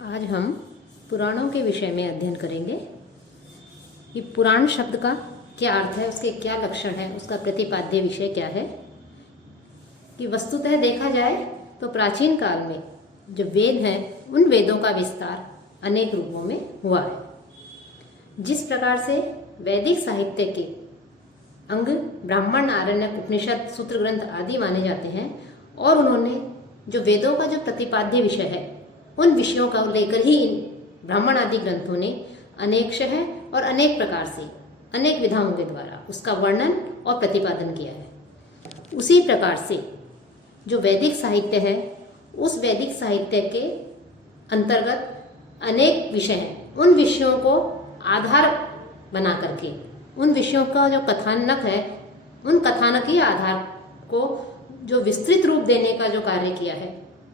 आज हम पुराणों के विषय में अध्ययन करेंगे कि पुराण शब्द का क्या अर्थ है, उसके क्या लक्षण है, उसका प्रतिपाद्य विषय क्या है। कि वस्तुतः देखा जाए तो प्राचीन काल में जो वेद हैं उन वेदों का विस्तार अनेक रूपों में हुआ है। जिस प्रकार से वैदिक साहित्य के अंग ब्राह्मण, आरण्यक, उपनिषद, सूत्र ग्रंथ आदि माने जाते हैं और उन्होंने जो वेदों का जो प्रतिपाद्य विषय है उन विषयों का लेकर ही ब्राह्मण आदि ग्रंथों ने अनेक शह और अनेक प्रकार से अनेक विधाओं के द्वारा उसका वर्णन और प्रतिपादन किया है। उसी प्रकार से जो वैदिक साहित्य है उस वैदिक साहित्य के अंतर्गत अनेक विषय हैं। उन विषयों को आधार बना करके उन विषयों का जो कथानक है उन कथानकीय आधार को जो विस्तृत रूप देने का जो कार्य किया है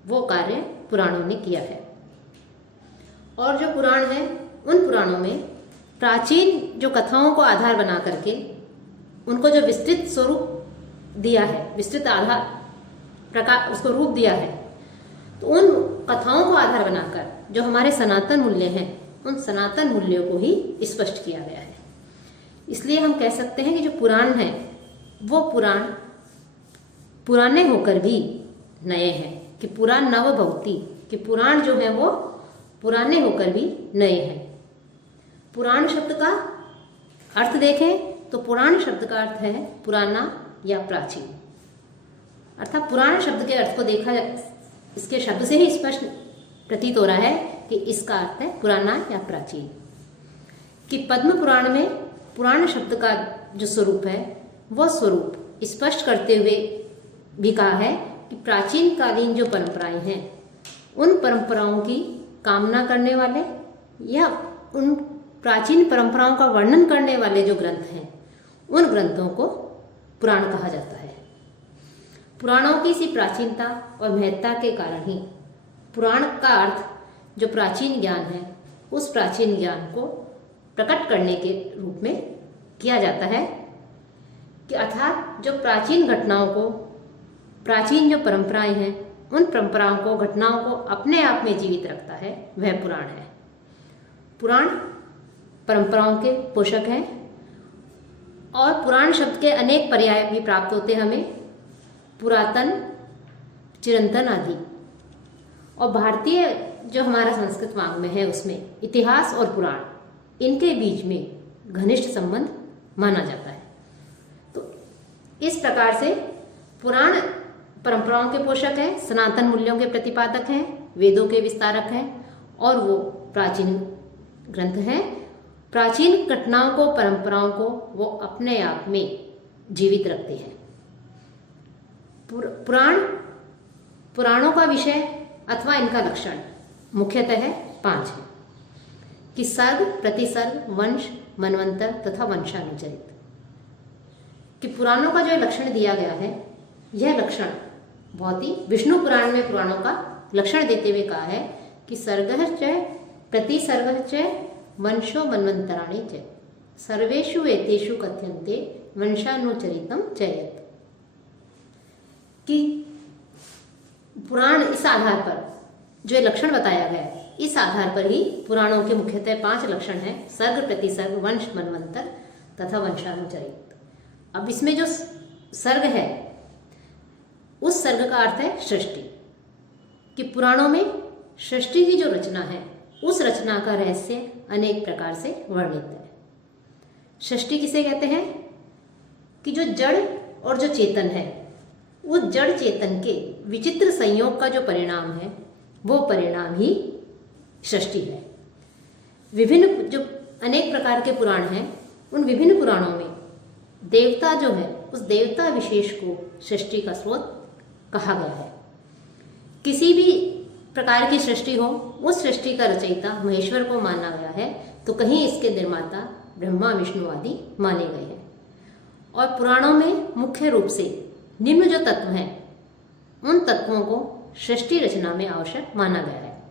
वो कार्य पुराणों ने किया है। और जो पुराण है उन पुराणों में प्राचीन जो कथाओं को आधार बना करके उनको जो विस्तृत स्वरूप दिया है, विस्तृत आधार प्रकार उसको रूप दिया है, तो उन कथाओं को आधार बनाकर जो हमारे सनातन मूल्य हैं उन सनातन मूल्यों को ही स्पष्ट किया गया है। इसलिए हम कह सकते हैं कि जो पुराण है वो पुराने होकर भी नए हैं, कि पुराण नव भवति, कि पुराण जो है वो पुराने होकर भी नए हैं। पुराण शब्द का अर्थ देखें तो पुराण शब्द का अर्थ है पुराना या प्राचीन। अर्थात पुराण शब्द के अर्थ को देखा इसके शब्द से ही स्पष्ट प्रतीत हो रहा है कि इसका अर्थ है पुराना या प्राचीन। कि पद्म पुराण में पुराण शब्द का जो स्वरूप है वह स्वरूप स्पष्ट करते हुए भी कहा है कि प्राचीन कालीन जो परंपराएं हैं उन परंपराओं की कामना करने वाले या उन प्राचीन परंपराओं का वर्णन करने वाले जो ग्रंथ हैं उन ग्रंथों को पुराण कहा जाता है। पुराणों की इसी प्राचीनता और महत्ता के कारण ही पुराण का अर्थ जो प्राचीन ज्ञान है उस प्राचीन ज्ञान को प्रकट करने के रूप में किया जाता है। कि अर्थात जो प्राचीन घटनाओं को, प्राचीन जो परंपराएं हैं उन परंपराओं को, घटनाओं को अपने आप में जीवित रखता है वह पुराण है। पुराण परंपराओं के पोषक हैं और पुराण शब्द के अनेक पर्याय भी प्राप्त होते हैं हमें, पुरातन, चिरंतन आदि। और भारतीय जो हमारा संस्कृत वाङ् में है उसमें इतिहास और पुराण इनके बीच में घनिष्ठ संबंध माना जाता है। तो इस प्रकार से पुराण परंपराओं के पोषक हैं, सनातन मूल्यों के प्रतिपादक हैं, वेदों के विस्तारक हैं और वो प्राचीन ग्रंथ हैं। प्राचीन घटनाओं को, परंपराओं को वो अपने आप में जीवित रखते हैं। पुराणों का विषय अथवा इनका लक्षण मुख्यतः 5 है। कि सर्ग, प्रतिसर्ग, वंश, मनवंतर तथा वंशानुचरित। कि पुराणों का जो लक्षण दिया गया है यह लक्षण बहुत ही विष्णु पुराण में पुराणों का लक्षण देते हुए कहा है कि सर्गः च प्रतिसर्गः च वंशो मन्वन्तराणि च सर्वेषु एतेषु कथ्यन्ते वंशानुचरितं च यत्। कि पुराण इस आधार पर जो लक्षण बताया गया है इस आधार पर ही पुराणों के मुख्यतः 5 लक्षण हैं, सर्ग, प्रतिसर्ग, वंश, मनवंतर तथा वंशानुचरित। अब इसमें जो सर्ग है उस सर्ग का अर्थ है सृष्टि। कि पुराणों में सृष्टि की जो रचना है उस रचना का रहस्य अनेक प्रकार से वर्णित है। सृष्टि किसे कहते हैं? कि जो जड़ और जो चेतन है उस जड़ चेतन के विचित्र संयोग का जो परिणाम है वो परिणाम ही सृष्टि है। विभिन्न जो अनेक प्रकार के पुराण हैं उन विभिन्न पुराणों में देवता जो है उस देवता विशेष को सृष्टि का स्रोत कहा गया है। किसी भी प्रकार की सृष्टि हो उस सृष्टि का रचयिता महेश्वर को माना गया है तो कहीं इसके निर्माता ब्रह्मा, विष्णु आदि माने गए हैं। और पुराणों में मुख्य रूप से निम्न जो तत्व हैं उन तत्वों को सृष्टि रचना में आवश्यक माना गया है।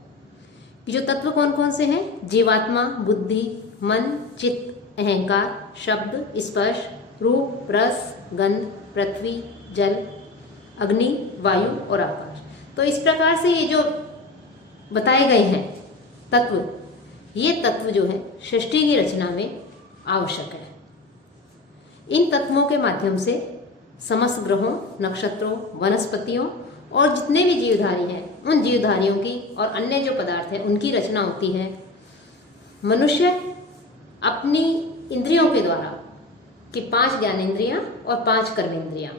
कि जो तत्व कौन कौन से हैं? जीवात्मा, बुद्धि, मन, चित्त, अहंकार, शब्द, स्पर्श, रूप, रस, गंध, पृथ्वी, जल, अग्नि, वायु और आकाश। तो इस प्रकार से ये जो बताए गए हैं तत्व, ये तत्व जो है सृष्टि की रचना में आवश्यक है। इन तत्वों के माध्यम से समस्त ग्रहों, नक्षत्रों, वनस्पतियों और जितने भी जीवधारी हैं उन जीवधारियों की और अन्य जो पदार्थ है उनकी रचना होती है। मनुष्य अपनी इंद्रियों के द्वारा कि 5 ज्ञानेंद्रियां और 5 कर्मेंद्रियां,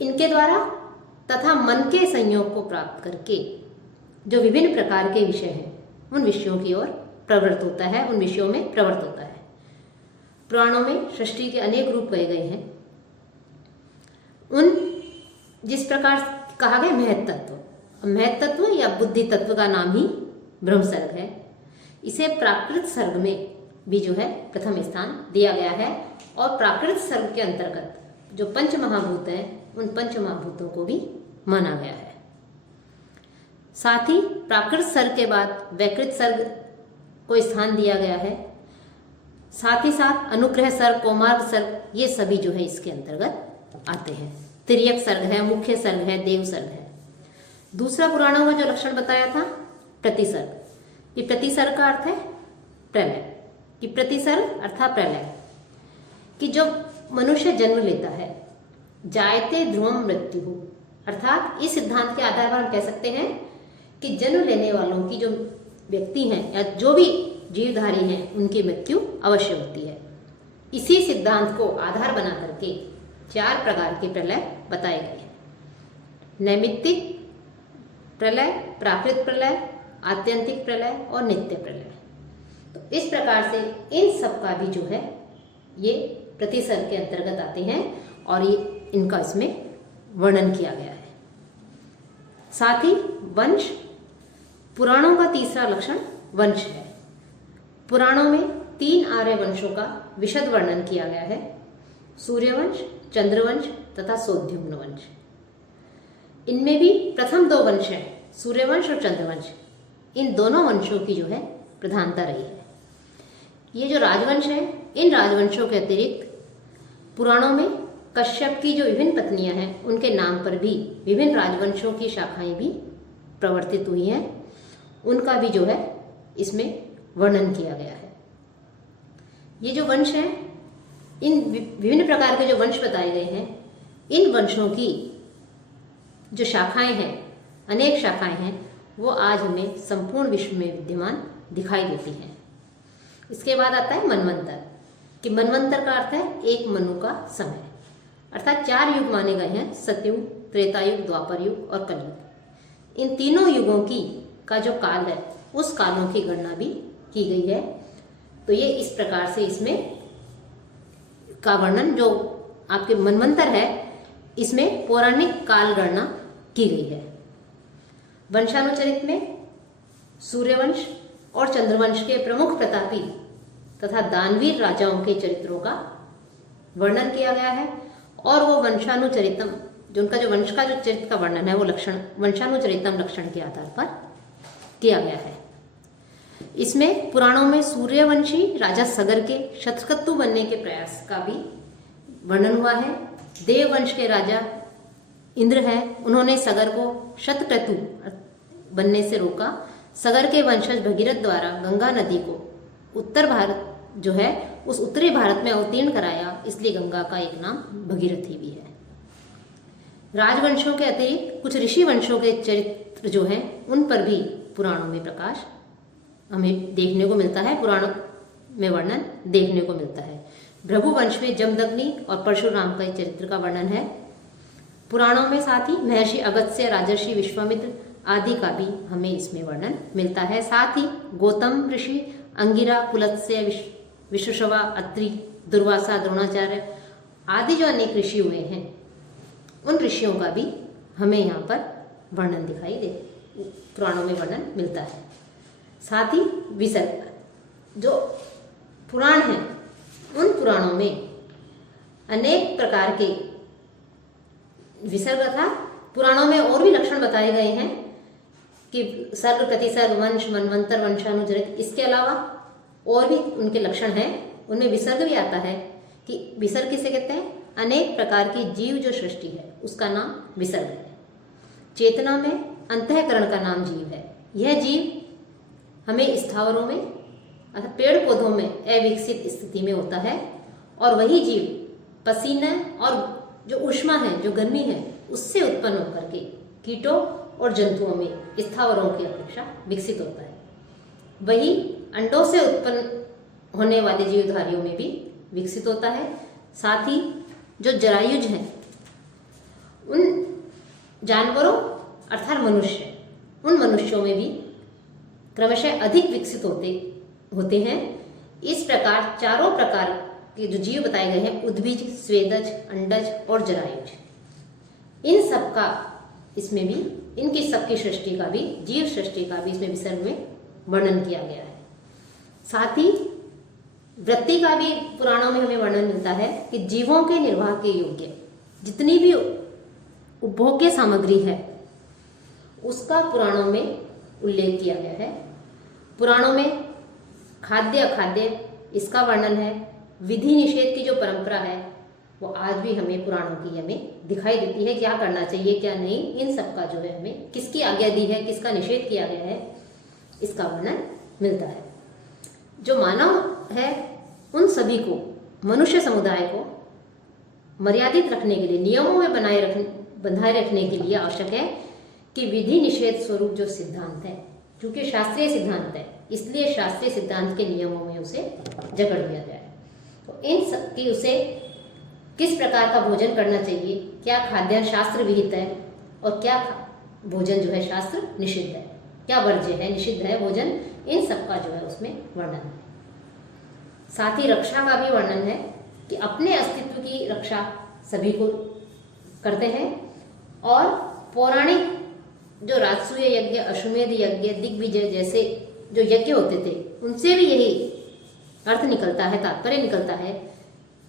इनके द्वारा तथा मन के संयोग को प्राप्त करके जो विभिन्न प्रकार के विषय हैं उन विषयों की ओर प्रवृत्त होता है, उन विषयों में प्रवृत्त होता है। पुराणों में सृष्टि के अनेक रूप कहे गए हैं। उन जिस प्रकार कहा गया महत तत्व या बुद्धि तत्व का नाम ही ब्रह्म सर्ग है। इसे प्राकृत सर्ग में भी जो है प्रथम स्थान दिया गया है और प्राकृत सर्ग के अंतर्गत जो पंच महाभूत हैं उन पंच महाभूतों को भी माना गया है। साथ ही प्राकृत सर्ग के बाद वैकृत सर्ग को स्थान दिया गया है। साथ ही साथ अनुग्रह सर्ग, कौमार्ग सर्ग, ये सभी जो है इसके अंतर्गत आते हैं। तिर्यक सर्ग है, मुख्य सर्ग है, देव सर्ग है। दूसरा पुराणों में जो लक्षण बताया था प्रतिसर्ग। ये प्रतिसर्ग का अर्थ है प्रलय, कि प्रतिसर्ग अर्थात प्रलय, कि जब मनुष्य जन्म लेता है जायते ध्रुवम मृत्यु, अर्थात इस सिद्धांत के आधार पर हम कह सकते हैं कि जन्म लेने वालों की जो व्यक्ति हैं या जो भी जीवधारी हैं उनकी मृत्यु अवश्य होती है। इसी सिद्धांत को आधार बना करके 4 प्रकार के प्रलय बताए गए हैं। नैमित्तिक प्रलय, प्राकृत प्रलय, आत्यंतिक प्रलय और नित्य प्रलय। तो इस प्रकार से इन सब का भी जो है ये प्रतिसर्ग के अंतर्गत आते हैं और ये इनका इसमें वर्णन किया गया है। साथ ही वंश, पुराणों का तीसरा लक्षण वंश है। पुराणों में 3 आर्य वंशों का विशद वर्णन किया गया है, सूर्यवंश, चंद्रवंश तथा सौद्युम्न वंश। इनमें भी प्रथम 2 वंश हैं, सूर्यवंश और चंद्रवंश। इन दोनों वंशों की जो है प्रधानता रही है। ये जो राजवंश है, इन राजवंशों के अतिरिक्त पुराणों में कश्यप की जो विभिन्न पत्नियां हैं उनके नाम पर भी विभिन्न राजवंशों की शाखाएं भी प्रवर्तित हुई हैं, उनका भी जो है इसमें वर्णन किया गया है। ये जो वंश हैं, इन विभिन्न प्रकार के जो वंश बताए गए हैं, इन वंशों की जो शाखाएं हैं, अनेक शाखाएं हैं, वो आज हमें संपूर्ण विश्व में विद्यमान दिखाई देती हैं। इसके बाद आता है मनवंतर, कि मनवंतर का अर्थ है एक मनु का समय, अर्थात 4 युग माने गए हैं, सतयुग, त्रेतायुग, द्वापर युग और कलयुग। इन तीनों युगों की का जो काल है उस कालों की गणना भी की गई है। तो ये इस प्रकार से इसमें का वर्णन जो आपके मनवंतर है इसमें पौराणिक काल गणना की गई है। वंशानुचरित में सूर्यवंश और चंद्रवंश के प्रमुख प्रतापी तथा दानवीर राजाओं के चरित्रों का वर्णन किया गया है और वो वंशानुचरितम, जो उनका जो वंश का जो चरित्र का वर्णन है वो लक्षण वंशानुचरितम लक्षण के आधार पर किया गया है। इसमें पुराणों में सूर्यवंशी राजा सगर के शतक्रतु बनने के प्रयास का भी वर्णन हुआ है। देववंश के राजा इंद्र हैं, उन्होंने सगर को शतक्रतु बनने से रोका। सगर के वंशज भगीरथ द्वारा गंगा नदी को उत्तर भारत जो है उस उत्तरी भारत में अवतीर्ण कराया, इसलिए गंगा का एक नाम भगीरथी भी है। राजवंशों के अतिरिक्त कुछ ऋषि वंशों के चरित्र जो हैं उन पर भी पुराणों में प्रकाश हमें देखने को मिलता है, पुराणों में वर्णन देखने को मिलता है। भृगु वंश में जमदग्नि और परशुराम का चरित्र का वर्णन है पुराणों में। साथ ही महर्षि अगस्त्य, राजर्षि विश्वामित्र आदि का भी हमें इसमें वर्णन मिलता है। साथ ही गौतम ऋषि, अंगिरा, पुलत्स्य, विश्वशवा, अत्रि, दुर्वासा, द्रोणाचार्य आदि जो अनेक ऋषि हुए हैं उन ऋषियों का भी हमें यहाँ पर वर्णन दिखाई दे पुराणों में वर्णन मिलता है। साथ ही विसर्ग, जो पुराण हैं उन पुराणों में अनेक प्रकार के विसर्ग था। पुराणों में और भी लक्षण बताए गए हैं कि सर्ग, प्रतिसर्ग, वंश, मनवंतर, वंशानुचरित, इसके अलावा और भी उनके लक्षण हैं। उनमें विसर्ग भी आता है कि विसर्ग किसे कहते हैं? अनेक प्रकार की जीव जो सृष्टि है उसका नाम विसर्ग है। चेतना में अंतःकरण का नाम जीव है। यह जीव हमें स्थावरों में अर्थात पेड़ पौधों में अविकसित स्थिति में होता है, और वही जीव पसीना और जो ऊष्मा है, जो गर्मी है, उससे उत्पन्न होकर के कीटों और जंतुओं में स्थावरों की अपेक्षा विकसित होता है। वही अंडों से उत्पन्न होने वाले जीवधारियों में भी विकसित होता है। साथ ही जो जरायुज हैं, उन जानवरों अर्थात मनुष्य, उन मनुष्यों में भी क्रमशः अधिक विकसित होते हैं। इस प्रकार चारों प्रकार के जो जीव बताए गए हैं, उद्भिज, स्वेदज, अंडज और जरायुज, इन सब का इसमें भी, इनकी सबकी सृष्टि का भी, जीव सृष्टि का भी इसमें विसर्ग में वर्णन किया गया है। साथ ही वृत्ति का भी पुराणों में हमें वर्णन मिलता है कि जीवों के निर्वाह के योग्य जितनी भी उपभोग्य सामग्री है, उसका पुराणों में उल्लेख किया गया है। पुराणों में खाद्य अखाद्य इसका वर्णन है। विधि निषेध की जो परंपरा है वो आज भी हमें पुराणों की हमें दिखाई देती है, क्या करना चाहिए क्या नहीं, इन सब का जो है हमें किसकी आज्ञा दी है, किसका निषेध किया गया है, इसका वर्णन मिलता है। जो मानव है उन सभी को, मनुष्य समुदाय को मर्यादित रखने के लिए, नियमों में बंधाए रखने के लिए आवश्यक है कि विधि निषेध स्वरूप जो सिद्धांत है, क्योंकि शास्त्रीय सिद्धांत है, इसलिए शास्त्रीय सिद्धांत के नियमों में उसे जकड़ दिया गया है। तो इन सब की उसे किस प्रकार का भोजन करना चाहिए, क्या खाद्यान्न शास्त्र विहित है और क्या भोजन जो है शास्त्र निषिद्ध है, क्या वर्ज्य है, निषिद्ध है भोजन, इन सब का जो है उसमें वर्णन है। साथ ही रक्षा का भी वर्णन है कि अपने अस्तित्व की रक्षा सभी को करते हैं, और पौराणिक जो राजसूय यज्ञ, अश्वमेध यज्ञ, दिग्विजय जैसे जो यज्ञ होते थे, उनसे भी यही अर्थ निकलता है, तात्पर्य निकलता है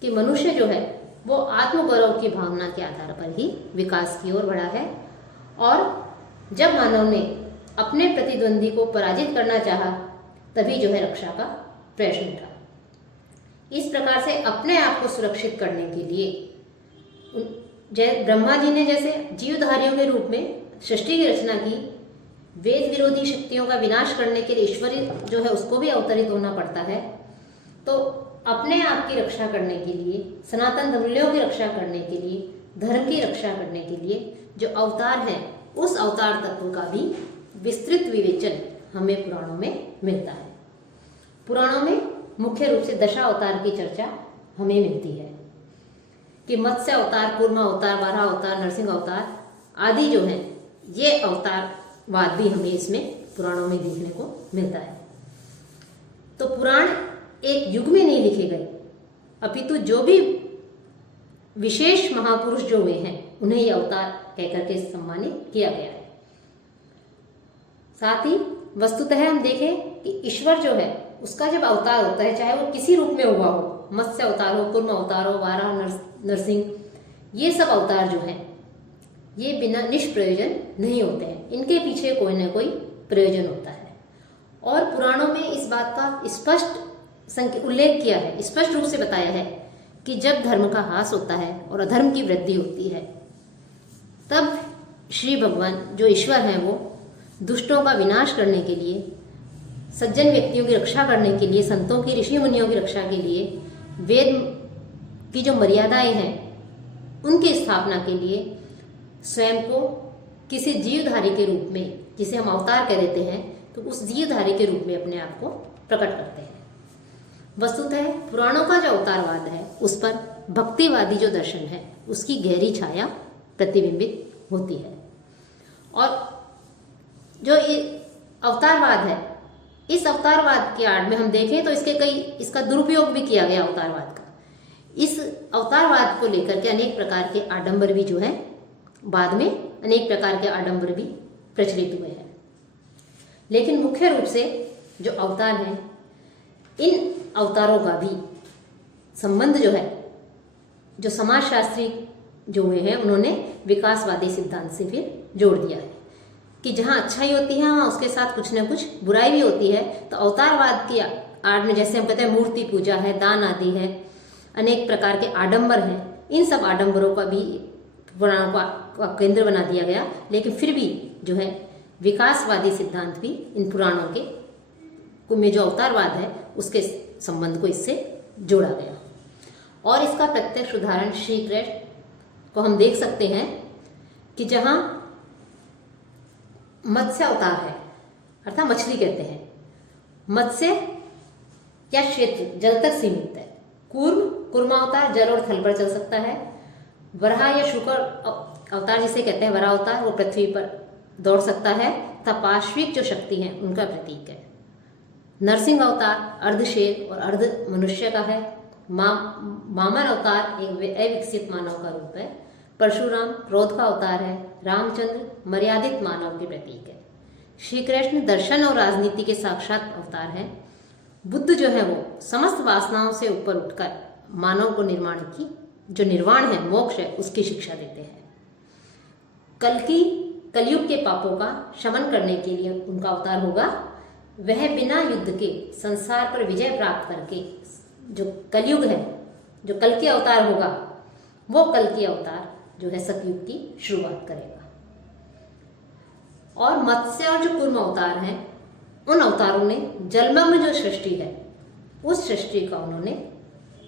कि मनुष्य जो है वो आत्मगौरव की भावना के आधार पर ही विकास की ओर बढ़ा है, और जब मानव ने अपने प्रतिद्वंदी को पराजित करना चाहा, तभी जो है रक्षा का प्रश्न उठा। इस प्रकार से अपने आप को सुरक्षित करने के लिए ब्रह्मा जी ने जैसे जीवधारियों के रूप में सृष्टि की रचना की, वेद विरोधी शक्तियों का विनाश करने के लिए ईश्वर जो है उसको भी अवतरित होना पड़ता है। तो अपने आप की रक्षा करने के लिए, सनातन मूल्यों की रक्षा करने के लिए, धर्म की रक्षा करने के लिए जो अवतार है, उस अवतार तत्व का भी विस्तृत विवेचन हमें पुराणों में मिलता है। पुराणों में मुख्य रूप से दशावतार की चर्चा हमें मिलती है कि मत्स्य अवतार, कूर्मा अवतार, वाराह अवतार, नरसिंह अवतार आदि जो हैं, ये अवतारवाद भी हमें इसमें पुराणों में देखने को मिलता है। तो पुराण एक युग में नहीं लिखे गए, अपितु जो भी विशेष महापुरुष जो हुए हैं उन्हें ये अवतार कहकर के सम्मानित किया गया है। साथ ही वस्तुतः हम देखें कि ईश्वर जो है उसका जब अवतार होता है, चाहे वो किसी रूप में हुआ हो, मत्स्य अवतार हो, कूर्म अवतार हो, वाराह, नरसिंह, ये सब अवतार जो हैं ये बिना निष्प्रयोजन नहीं होते हैं, इनके पीछे कोई ना कोई प्रयोजन होता है। और पुराणों में इस बात का स्पष्ट उल्लेख किया है, स्पष्ट रूप से बताया है कि जब धर्म का ह्रास होता है और अधर्म की वृद्धि होती है, तब श्री भगवान जो ईश्वर हैं वो दुष्टों का विनाश करने के लिए, सज्जन व्यक्तियों की रक्षा करने के लिए, संतों की, ऋषि मुनियों की रक्षा के लिए, वेद की जो मर्यादाएं हैं उनकी स्थापना के लिए स्वयं को किसी जीवधारी के रूप में, जिसे हम अवतार कह देते हैं, तो उस जीवधारी के रूप में अपने आप को प्रकट करते हैं। वस्तुतः पुराणों का जो अवतारवाद है उस पर भक्तिवादी जो दर्शन है उसकी गहरी छाया प्रतिबिंबित होती है। और जो अवतारवाद है, इस अवतारवाद के आड़ में हम देखें तो इसका दुरुपयोग भी किया गया अवतारवाद का। इस अवतारवाद को लेकर के अनेक प्रकार के आडंबर भी जो है बाद में अनेक प्रकार के आडंबर भी प्रचलित हुए हैं। लेकिन मुख्य रूप से जो अवतार हैं, इन अवतारों का भी संबंध जो है, जो समाजशास्त्री जो हुए हैं उन्होंने विकासवादी सिद्धांत से फिर जोड़ दिया है कि जहाँ अच्छाई होती है वहाँ उसके साथ कुछ ना कुछ बुराई भी होती है। तो अवतारवाद की आड़ में जैसे हम कहते हैं मूर्ति पूजा है, दान आदि है, अनेक प्रकार के आडंबर हैं, इन सब आडंबरों का भी पुराणों का केंद्र बना दिया गया। लेकिन फिर भी जो है विकासवादी सिद्धांत भी इन पुराणों के में जो अवतारवाद है उसके संबंध को इससे जोड़ा गया। और इसका प्रत्यक्ष उदाहरण श्री कृष्ण को हम देख सकते हैं कि जहाँ मत्स्य अवतार है, अर्थात मछली कहते हैं, मत्स्य या क्षेत्र जल तक सीमित है। कूर्मावतार जल और थल पर चल सकता है। वराह या शुकर अवतार जिसे कहते हैं वराह अवतार, वो पृथ्वी पर दौड़ सकता है। तपाश्विक जो शक्ति है उनका प्रतीक है। नरसिंह अवतार अर्ध शेर और अर्ध मनुष्य का है। वामन अवतार एक अविकसित मानव का रूप है। परशुराम क्रोध का अवतार है। रामचंद्र मर्यादित मानव के प्रतीक है। श्री कृष्ण दर्शन और राजनीति के साक्षात अवतार हैं। बुद्ध जो है वो समस्त वासनाओं से ऊपर उठकर मानव को निर्माण की जो निर्वाण है, मोक्ष है, उसकी शिक्षा देते हैं। कलयुग के पापों का शमन करने के लिए उनका अवतार होगा। वह बिना युद्ध के संसार पर विजय प्राप्त करके जो कलयुग है, जो कल के अवतार होगा, वो कल के अवतार जो है सतयुग की शुरुआत करेगा। और मत्स्य और जो कूर्म अवतार हैं, उन अवतारों ने जलमग्न जो सृष्टि है उस सृष्टि का उन्होंने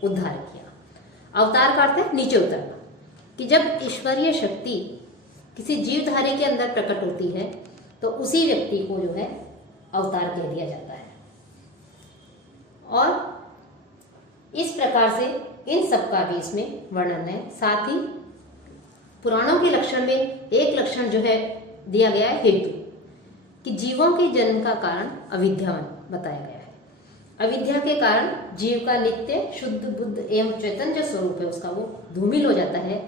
उद्धार किया। अवतार का अर्थ है नीचे उतरना, कि जब ईश्वरीय शक्ति किसी जीवधारी के अंदर प्रकट होती है तो उसी व्यक्ति को जो है अवतार कह दिया जाता है। और इस प्रकार से इन सब का भी इसमें वर्णन है। साथ ही पुराणों के लक्षण में एक लक्षण जो है दिया गया है हेतु, कि जीवों के जन्म का कारण अविद्या बताया गया है। अविद्या के कारण जीव का नित्य शुद्ध बुद्ध एवं चैतन्य स्वरूप है उसका वो धूमिल हो जाता है।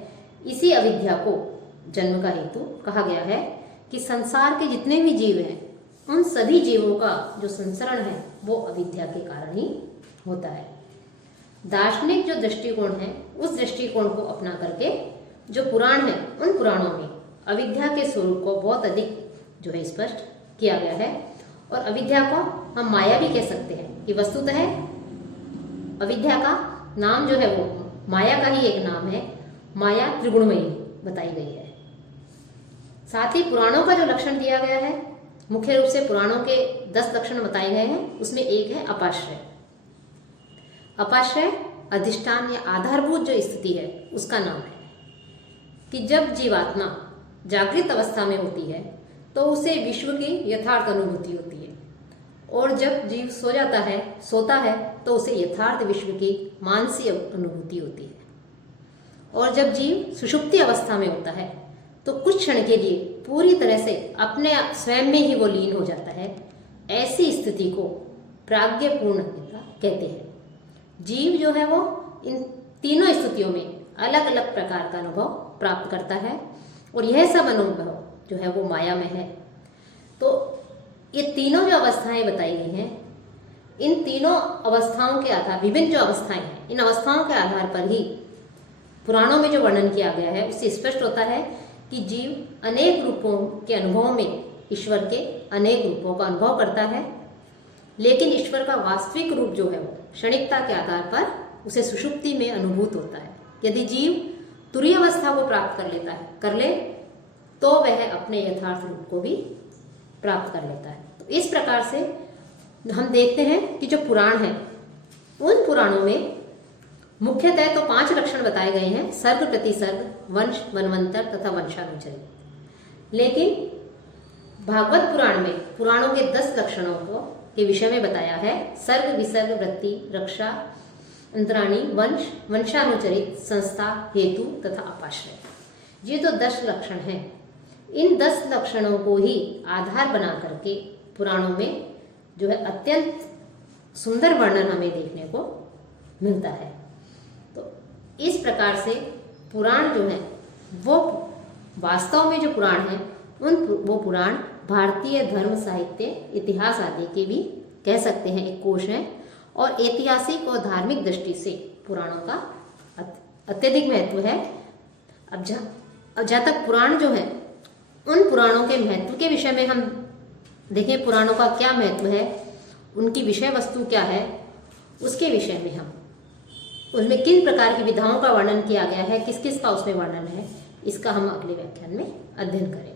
इसी अविद्या को जन्म का हेतु कहा गया है कि संसार के जितने भी जीव हैं उन सभी जीवों का जो संसरण है वो अविद्या के कारण ही होता है। दार्शनिक जो दृष्टिकोण है उस दृष्टिकोण को अपना करके जो पुराण है उन पुराणों में अविद्या के स्वरूप को बहुत अधिक जो है स्पष्ट किया गया है। और अविद्या को हम माया भी कह सकते हैं कि वस्तुतः अविद्या का नाम जो है वो माया का ही एक नाम है। माया त्रिगुणमयी बताई गई है। साथ ही पुराणों का जो लक्षण दिया गया है, मुख्य रूप से पुराणों के 10 लक्षण बताए गए हैं, उसमें एक है अपाश्रय। अपाश्रय अधिष्ठान या आधारभूत जो स्थिति है उसका नाम है, कि जब जीवात्मा जागृत अवस्था में होती है तो उसे विश्व की यथार्थ अनुभूति होती है, और जब जीव सोता है तो उसे यथार्थ विश्व की मानसिक अनुभूति होती है। और जब जीव सुषुप्ति अवस्था में होता है तो कुछ क्षण के लिए पूरी तरह से अपने स्वयं में ही वो लीन हो जाता है। ऐसी स्थिति को प्राज्ञपूर्णता कहते हैं। जीव जो है वो इन तीनों स्थितियों में अलग अलग प्रकार का अनुभव प्राप्त करता है, और यह सब अनुभव जो है वो माया में है। तो ये तीनों जो अवस्थाएं बताई गई हैं, इन तीनों अवस्थाओं के आधार, विभिन्न जो अवस्थाएं हैं, इन अवस्थाओं के आधार पर ही पुराणों में जो वर्णन किया गया है उससे स्पष्ट होता है कि जीव अनेक रूपों के अनुभवों में ईश्वर के अनेक रूपों का अनुभव करता है, लेकिन ईश्वर का वास्तविक रूप जो है वो क्षणिकता के आधार पर उसे सुषुप्ति में अनुभूत होता है। यदि जीव तुरीय अवस्था को प्राप्त कर ले तो वह अपने यथार्थ रूप को भी प्राप्त कर लेता है। तो इस प्रकार से हम देखते हैं कि जो पुराण है उन पुराणों में मुख्यतः तो 5 लक्षण बताए गए हैं, सर्ग प्रतिसर्ग, वंश, वनवंतर तथा वंशानुचरित। लेकिन भागवत पुराण में पुराणों के 10 लक्षणों को के विषय में बताया है। सर्ग, विसर्ग, वृत्ति, रक्षा, अंतराणी, वंश, वंशानुचरित, संस्था, हेतु तथा अपाश्रय। ये तो 10 लक्षण हैं। इन 10 लक्षणों को ही आधार बना करके पुराणों में जो है अत्यंत सुंदर वर्णन हमें देखने को मिलता है। तो इस प्रकार से पुराण जो है वो वास्तव में जो पुराण है वो पुराण भारतीय धर्म, साहित्य, इतिहास आदि के भी कह सकते हैं एक कोश है, और ऐतिहासिक और धार्मिक दृष्टि से पुराणों का अत्यधिक महत्व है। अब जहाँ तक पुराण जो है उन पुराणों के महत्व के विषय में हम देखें, पुराणों का क्या महत्व है, उनकी विषय वस्तु क्या है, उसके विषय में हम उसमें किन प्रकार की विधाओं का वर्णन किया गया है, किस किस का उसमें वर्णन है, इसका हम अगले व्याख्यान में अध्ययन करेंगे।